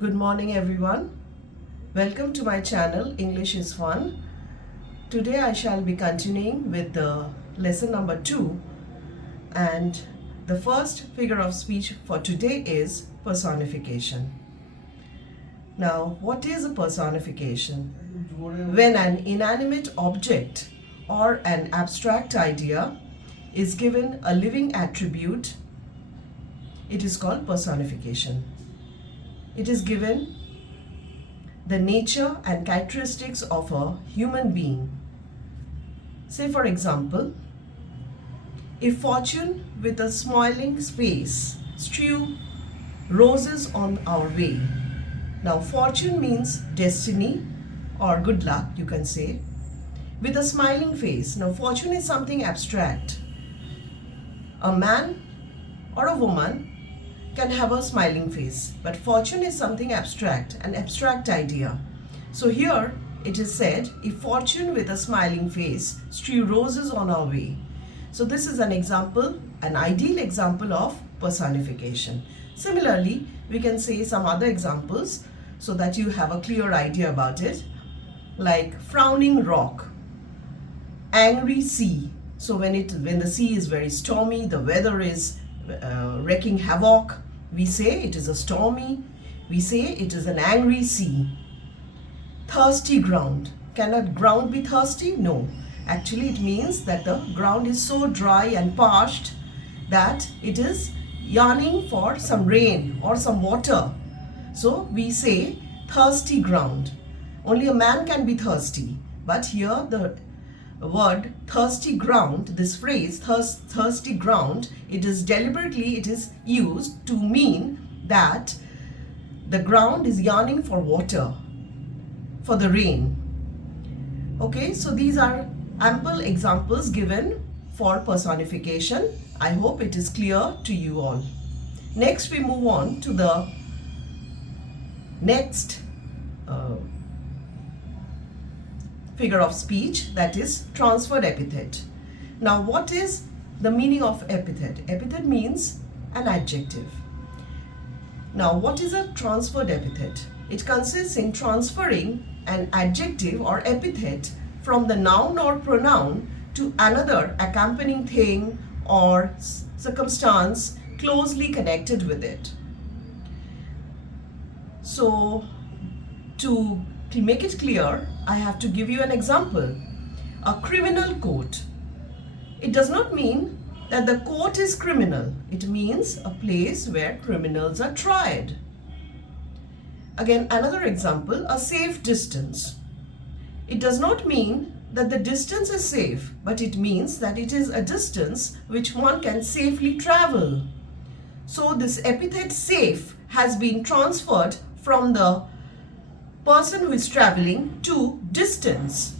Good morning everyone. Welcome to my channel English is Fun. Today I shall be continuing with the lesson number 2, and the first figure of speech for today is personification. Now, what is a personification? When an inanimate object or an abstract idea is given a living attribute, it is called personification. It is given the nature and characteristics of a human being. Say for example, if fortune with a smiling face strew roses on our way. Now fortune means destiny or good luck, you can say, with a smiling face. Now fortune is something abstract. A man or a woman can have a smiling face, but fortune is something abstract, an abstract idea. So here it is said, if fortune with a smiling face strew roses on our way. So this is an example, an ideal example of personification. Similarly, we can say some other examples so that you have a clear idea about it, like frowning rock, angry sea. So when the sea is very stormy, the weather is wreaking havoc, we say it is a stormy, we say it is an angry sea. Thirsty ground. Can a ground be thirsty? No. Actually, it means that the ground is so dry and parched that it is yearning for some rain or some water. So we say thirsty ground. Only a man can be thirsty. But here the word thirsty ground, this phrase thirsty ground, it is used to mean that the ground is yearning for water, for the rain. Okay, so these are ample examples given for personification. I hope it is clear to you all. Next we move on to the next figure of speech, that is transferred epithet. Now what is the meaning of epithet? Epithet means an adjective. Now what is a transferred epithet? It consists in transferring an adjective or epithet from the noun or pronoun to another accompanying thing or circumstance closely connected with it. So to make it clear, I have to give you an example. A criminal court. It does not mean that the court is criminal. It means a place where criminals are tried. Again, another example, a safe distance. It does not mean that the distance is safe, but it means that it is a distance which one can safely travel. So this epithet safe has been transferred from the person who is traveling to distance.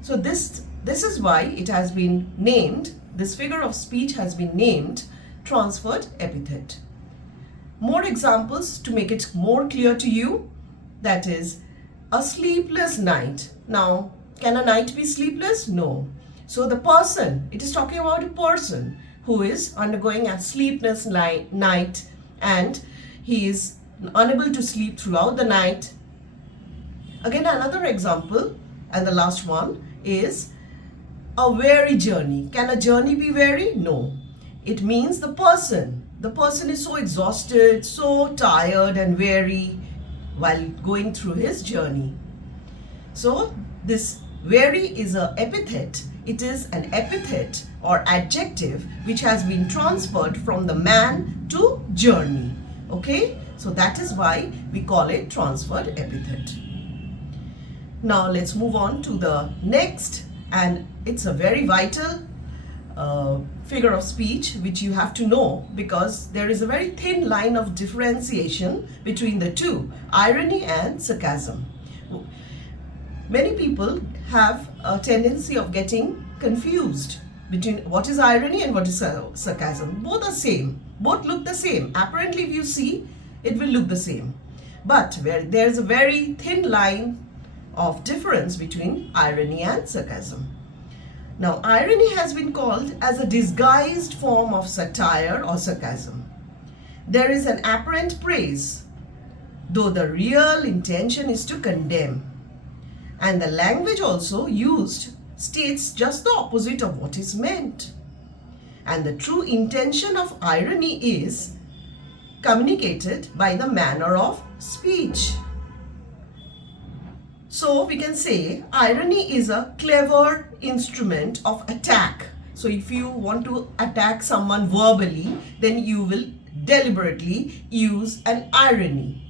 So this is why it has been named, this figure of speech has been named transferred epithet. More examples to make it more clear to you, that is a sleepless night. Now, can a night be sleepless? No. So the person, it is talking about a person who is undergoing a sleepless night and he is unable to sleep throughout the night. Again, another example, and the last one, is a weary journey. Can a journey be weary? No. It means the person is so exhausted, so tired and weary while going through his journey. So this weary is an epithet. It is an epithet or adjective which has been transferred from the man to journey. Okay, so that is why we call it transferred epithet. Now let's move on to the next, and it's a very vital figure of speech which you have to know, because there is a very thin line of differentiation between the two, irony and sarcasm. Many people have a tendency of getting confused between what is irony and what is sarcasm. Both are same, both look the same. Apparently if you see, it will look the same. But there's a very thin line of difference between irony and sarcasm. Now, irony has been called as a disguised form of satire or sarcasm. There is an apparent praise though the real intention is to condemn. And the language also used states just the opposite of what is meant. And the true intention of irony is communicated by the manner of speech. So we can say irony is a clever instrument of attack. So if you want to attack someone verbally, then you will deliberately use an irony.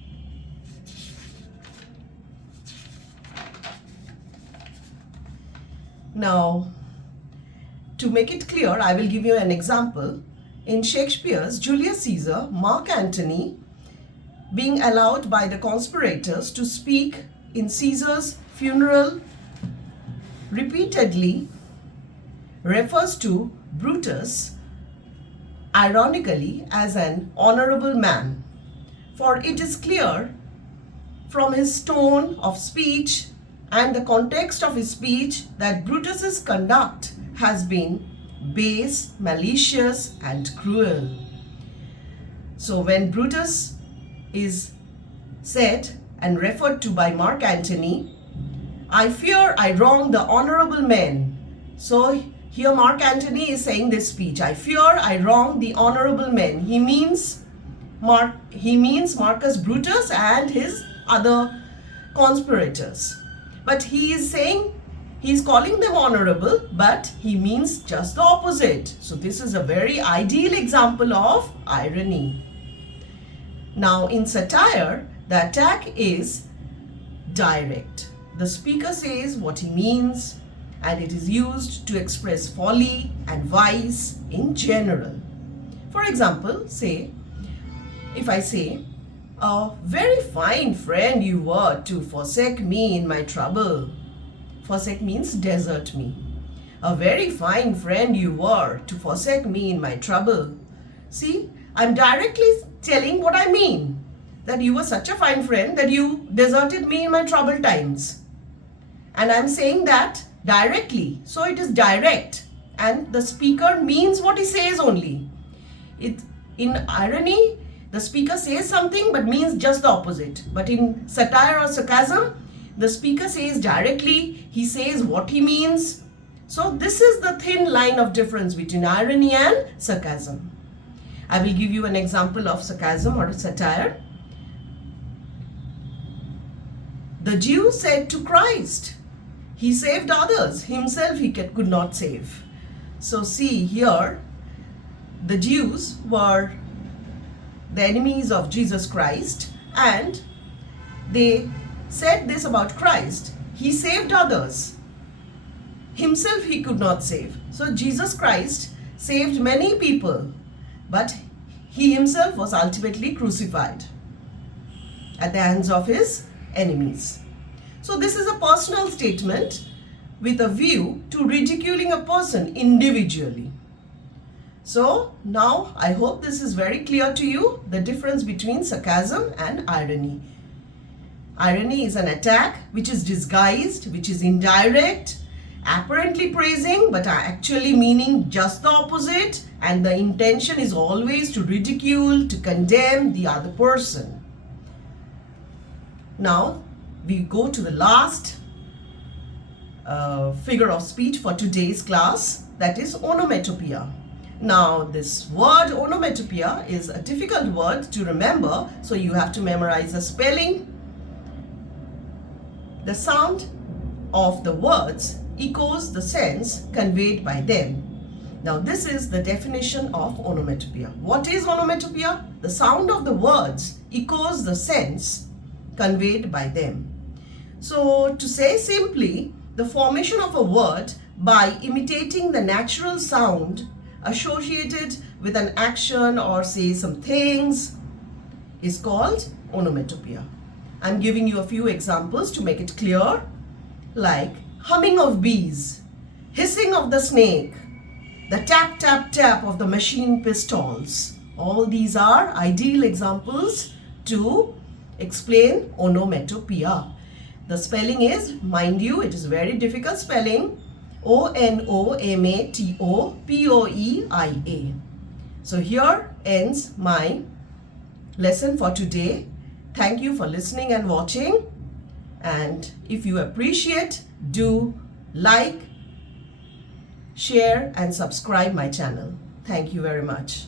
Now, to make it clear, I will give you an example. In Shakespeare's Julius Caesar, Mark Antony, being allowed by the conspirators to speak in Caesar's funeral, repeatedly refers to Brutus ironically as an honorable man. For it is clear from his tone of speech and the context of his speech that Brutus's conduct has been base, malicious, and cruel. So when Brutus is said and referred to by Mark Antony, I fear I wrong the honorable men. So here Mark Antony is saying this speech, I fear I wrong the honorable men. He means Marcus Brutus and his other conspirators. But he is saying, he's calling them honorable, but he means just the opposite. So this is a very ideal example of irony. Now in satire, the attack is direct. The speaker says what he means, and it is used to express folly and vice in general. For example, if I say, a very fine friend you were to forsake me in my trouble. Forsake means desert me. A very fine friend you were to forsake me in my trouble. See, I'm directly telling what I mean. That you were such a fine friend that you deserted me in my troubled times. And I'm saying that directly. So it is direct. And the speaker means what he says only. In irony, the speaker says something but means just the opposite. But in satire or sarcasm, the speaker says directly, he says what he means. So this is the thin line of difference between irony and sarcasm. I will give you an example of sarcasm or satire. The Jew said to Christ, he saved others, himself he could not save. So see here, the Jews were the enemies of Jesus Christ, and they said this about Christ, he saved others, himself he could not save. So Jesus Christ saved many people, but he himself was ultimately crucified at the hands of his enemies. So this is a personal statement with a view to ridiculing a person individually. So now I hope this is very clear to you, the difference between sarcasm and irony. Irony is an attack which is disguised, which is indirect, apparently praising but actually meaning just the opposite, and the intention is always to ridicule, to condemn the other person. Now we go to the last figure of speech for today's class, that is onomatopoeia. Now this word onomatopoeia is a difficult word to remember, so you have to memorize the spelling. The sound of the words echoes the sense conveyed by them. Now this is the definition of onomatopoeia. What is onomatopoeia? The sound of the words echoes the sense conveyed by them. So to say simply, the formation of a word by imitating the natural sound associated with an action or say some things is called onomatopoeia. I'm giving you a few examples to make it clear, like humming of bees, hissing of the snake, the tap tap tap of the machine pistols. All these are ideal examples to explain onomatopoeia. The spelling is, mind you, it is very difficult spelling, O-N-O-M-A-T-O-P-O-E-I-A. So here ends my lesson for today. Thank you for listening and watching. And if you appreciate, do like, share and subscribe my channel. Thank you very much.